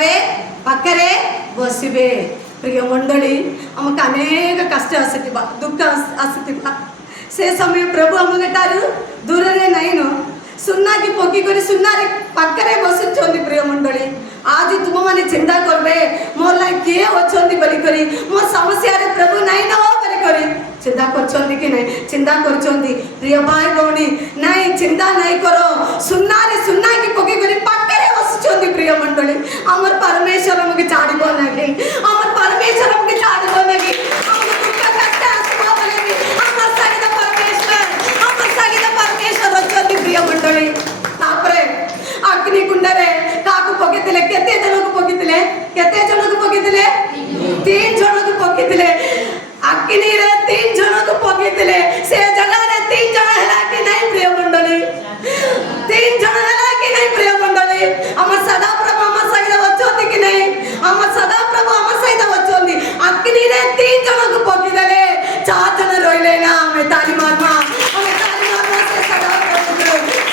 ଛିଡ଼ାବେ ପାଖରେ ବସିବେ। ପ୍ରିୟ ମଣ୍ଡଳୀ, ଆମକୁ ଅନେକ କଷ୍ଟ ଆସିଥିବା, ଦୁଃଖ ଆସିଥିବା, ସେ ସମୟ ପ୍ରଭୁ ଆମ ଠାରୁ ଦୂରରେ ନାଇଁନ, ସୁନାକି ପକିକରି ସୁନାରେ ପାଖରେ ବସୁଛନ୍ତି। ପ୍ରିୟ ମଣ୍ଡଳୀ, ଆଜି ତୁମମାନେ ଚିନ୍ତା କରିବେ ମୋର ଲାଗି କିଏ ଅଛନ୍ତି ବୋଲିକରି, ମୋର ସମସ୍ୟାରେ ପ୍ରଭୁ ନାଇଁନ ବୋଲିକରି ଚିନ୍ତା କରୁଛନ୍ତି କି ନାଇଁ? ଚିନ୍ତା କରୁଛନ୍ତି। ପ୍ରିୟ ଭାଇ ଭଉଣୀ, ନାଇଁ ଚିନ୍ତା ନାଇଁ କର, ସୁନାରେ ସୁନାକି ପକିକରି ପାଖରେ ବସୁଛନ୍ତି। ପ୍ରିୟ ମଣ୍ଡଳୀ, ଆମର ପରମେଶ୍ୱର ଆମକୁ ଛାଡ଼ିବ ନାହିଁ, ଆମର ପରମେଶ୍ୱର ଆମକୁ ଛାଡ଼ିବ ନାହିଁ। ଆମକୁ ଦୁଃଖ କଷ୍ଟ ଆସିବ ବୋଲେ ବି ଆମର ସାଙ୍ଗରେ ପରମେଶ୍ୱର, ଆମର ସାଙ୍ଗରେ ପରମେଶ୍ୱର ଅଛନ୍ତି। ପ୍ରିୟ ମଣ୍ଡଳୀ, ତାପରେ ଅଗ୍ନି କୁଣ୍ଡରେ କାହାକୁ ପକେଇଥିଲେ? କେତେ ଜଣକୁ ପକେଇଥିଲେ? କେତେ ଜଣକୁ ପକେଇଥିଲେ? 3 ଜଣକୁ ପକେଇଥିଲେ। ଅଗ୍ନିରେ 3 ଜଣକୁ ପକେଇଥିଲେ। ସେ ଜାଗାରେ 3 ଜଣ ହେଲା କି ନାଇଁ? ପ୍ରିୟ ମଣ୍ଡଳୀ, 3 ଜଣ ହେଲା କି ନାଇଁ? ପ୍ରିୟ ମଣ୍ଡଳୀ, ଆମ ସଦାପ୍ରଭୁ ଆମ ସହିତ ଅଛନ୍ତି କି ନାଇଁ? ଆମ ସଦାପ୍ରଭୁ ଆମ ସହିତ ଅଛନ୍ତି। ଅଗ୍ନିରେ 3 ଜଣକୁ ପକେଇଦେଲେ, 4 ଜଣ ରହିଲେ ନା। ଆମେ ତାଳି ମାରମା, ଆମେ ତାଳି ମାରମା ସେ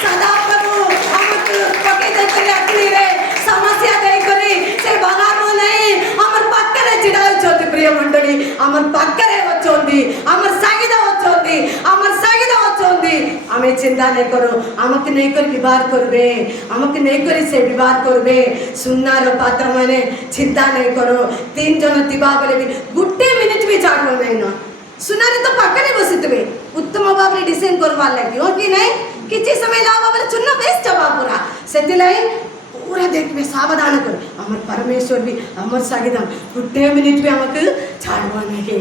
ସଦାପ୍ରଭୁ ଆମକୁ ପକେଇ ଦେଇକରି ଅଗ୍ନିରେ ସମସ୍ୟା ଦେଇକରି ସେ ବାହାରୁ ନାହିଁ, ଆମର ପାଖରେ ଛିଡ଼ା ହୋଇଛନ୍ତି। ପ୍ରିୟ ମଣ୍ଡଳୀ, ଆମର ପାଖରେ ଅଛନ୍ତି, ଆମର ସାଙ୍ଗିଦ ଅଛନ୍ତି, ଆମର ସାଙ୍ଗିଦ ଅଛନ୍ତି। ଆମେ ଚିନ୍ତା ନାଇଁ କରୁ, ଆମକୁ ନେଇକରି ବିବାହ କରିବେ, ଆମକୁ ନେଇକରି ସେ ବିବାହ କରିବେ। ସୁନାର ପାତ୍ର ମାନେ ଚିନ୍ତା ନାଇଁ କରୁ। 3 ଜଣ ଥିବା ବେଲେ ବି ଗୋଟେ ମିନିଟ୍ ବି ଛାଡ଼ିବ ନାଇଁ ନା। ସୁନାରେ ତ ପାଖରେ ବସିଥିବେ, ଉତ୍ତମ ଭାବରେ ଡିଜାଇନ୍ କରବାର୍ ଲାଗି, हो कि नहीं? କିଛି ସମୟ ଲାଗ ବେଲେ ଚୂନ ବେଶ ଜବା ପୁରା, ସେଥିଲାଗି पूरा देखिए सावधान कर। अमर परमेश्वर भी अमर सागिदा गुड्डे मिनिट भी हमको छाड़वा नहीं।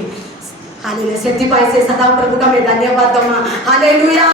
हालेलुया, सेति पाई से सदा प्रभु का मैं धन्यवाद दूंगा। हालेलुया।